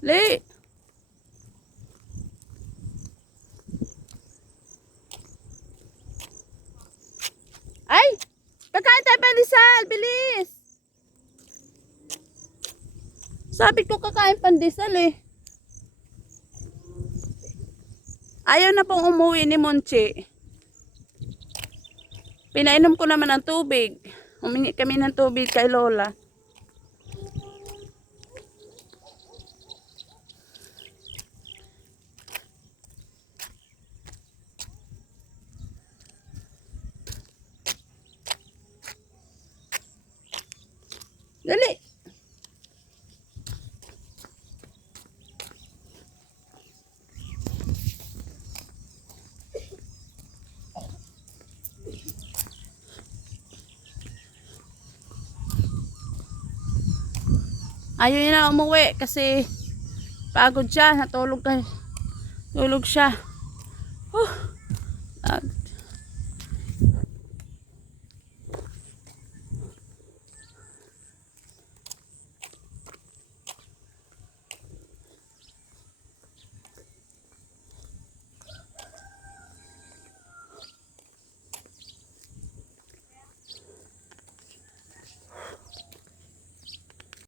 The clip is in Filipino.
Li! Ay! Kakain tayo, pandesal! Bilis! Sabi ko kakain pandesal eh. Ayaw na pong umuwi ni Monchi. Pinainom ko naman ng tubig. Humingi kami ng tubig kay Lola. Dali! Ayaw niya na umuwi kasi pagod siya. Natulog ka. Tulog siya.